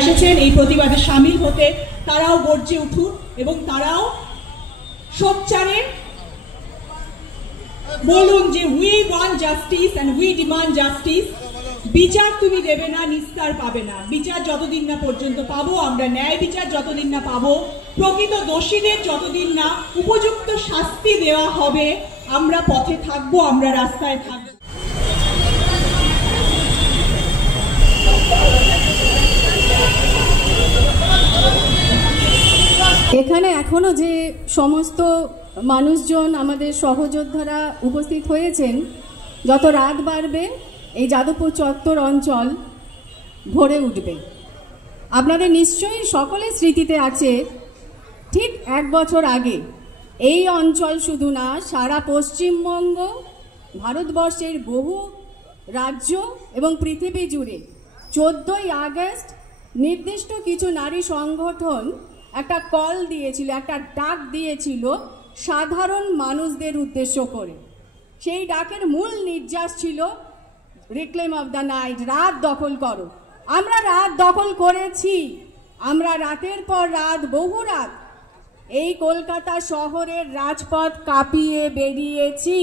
এসেছেন এই প্রতিবাদে সামিল হতে তারাও গর্জে উঠুন এবং তারাও সোচ্চারে বলুন যে we want justice and we demand justice. বিচার তুমি দেবে না, নিস্তার পাবে না। বিচার যতদিন না পর্যন্ত পাবো আমরা, ন্যায় বিচার যতদিন না পাবো, প্রকৃত দোষীদের যতদিন না উপযুক্ত শাস্তি দেওয়া হবে, আমরা পথে থাকবো, আমরা রাস্তায় থাকবো। এখানে এখনো যে সমস্ত মানুষজন আমাদের সহযোদ্ধারা উপস্থিত হয়েছেন, যত রাত বাড়বে এই যাদবপুর চত্বর অঞ্চল ভরে উঠবে। আপনাদের নিশ্চয়ই সকলের স্মৃতিতে আছে ঠিক 1 বছর আগে এই অঞ্চল শুধু না, সারা পশ্চিমবঙ্গ, ভারতবর্ষের বহু রাজ্য এবং পৃথিবী জুড়ে 14ই আগস্ট নির্দিষ্ট কিছু নারী সংগঠন একটা কল দিয়েছিল, একটা ডাক দিয়েছিল সাধারণ মানুষদের উদ্দেশ্য করে। সেই ডাকের মূল নির্যাস ছিল রিক্লেম অফ দ্য নাইট, রাত দখল করো। আমরা রাত দখল করেছি, আমরা রাতের পর রাত, বহু রাত এই কলকাতা শহরের রাজপথ কাঁপিয়ে বেরিয়েছি।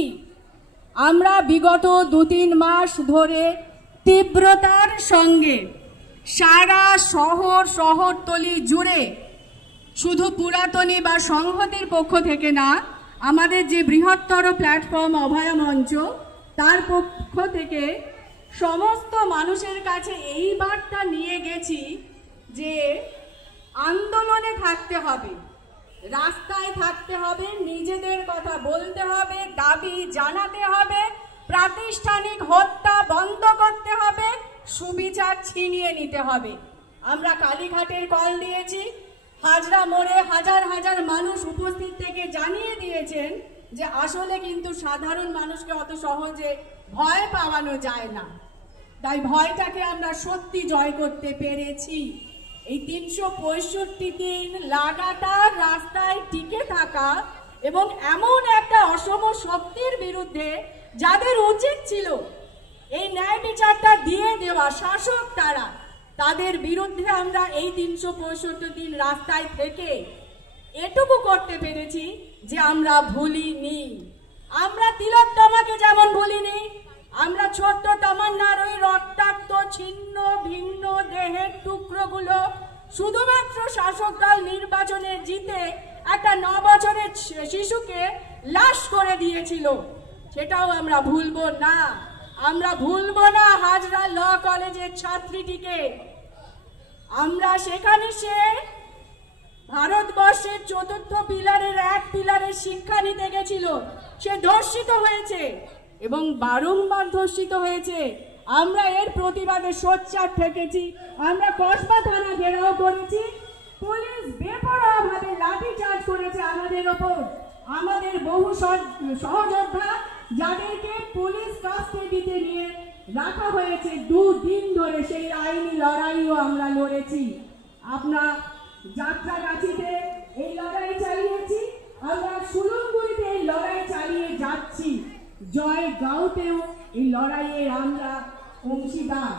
আমরা বিগত 2-3 মাস ধরে তীব্রতার সঙ্গে সারা শহরতলি জুড়ে, শুধু পুরাতনী বা সংহতির পক্ষ থেকে না, আমাদের যে বৃহত্তর প্ল্যাটফর্ম অভয়া মঞ্চ, তার পক্ষ থেকে সমস্ত মানুষের কাছে এই বার্তা নিয়ে গেছি যে আন্দোলনে থাকতে হবে, রাস্তায় থাকতে হবে, নিজেদের কথা বলতে হবে, দাবি জানাতে হবে, প্রাতিষ্ঠানিক হত্যা বন্ধ করতে হবে, সুবিচার ছিনিয়ে নিতে হবে। আমরা কালীঘাটের কল দিয়েছি, হাজরা মোড়ে হাজার হাজার মানুষ উপস্থিত থেকে জানিয়ে দিয়েছেন যে আসলে কিন্তু সাধারণ মানুষকে অত সহজে ভয় পাওয়ানো যায় না। তাই ভয়টাকে আমরা সত্যি জয় করতে পেরেছি। এই 365 দিন লাগাতার রাস্তায় টিকে থাকা এবং এমন একটা অসম শক্তির বিরুদ্ধে যাদের উচিত ছিল এই ন্যায় বিচারটা দিয়ে দেওয়া, শাসক তারা, তাদের বিরুদ্ধে আমরা এই 365 দিন রাস্তায় থেকে এটুকু করতে পেরেছি যে আমরা ভুলিনি। আমরা তিলোত্তমাকে যেমন ভুলিনি, আমরা ছোট্ট তামান্নার ওই রক্তাক্ত ছিন্ন ভিন্ন দেহের টুকরোগুলো শুধুমাত্র শাসক দল নির্বাচনে জিতে একটা 9 বছরের শিশুকে লাশ করে দিয়েছিল, সেটাও আমরা ভুলবো না। আমরা ভুলবো না হাজরা ল কলেজের ছাত্রীটিকে। আমরা সেখানে সে ভারতবর্ষের 4র্থ পিলারের 1 পিলারের শিক্ষা নিতে গেছিল, সে ধর্ষিত হয়েছে এবং বারংবার ধর্ষিত হয়েছে। আমরা এর প্রতিবাদে সোচ্চার থেকেছি, আমরা কসবা থানা ঘেরাও করেছি, পুলিশ বেপরোয়াভাবে লাঠিচার্জ করেছে আমাদের ওপর। আমাদের বহু সহযোদ্ধা যাদেরকে পুলিশ কাস্টডিতে নিয়ে রাখা হয়েছে 2 দিন ধরে, সেই আইনি লড়াইও আমরা লড়েছি। আমরা যাত্রাগাছিতে এই লড়াই চালিয়েছি, আমরা সুলঙ্গুড়িতে এই লড়াই চালিয়ে যাচ্ছি, জয়গাঁওতেও এই লড়াইয়ে আমরা অংশীদার।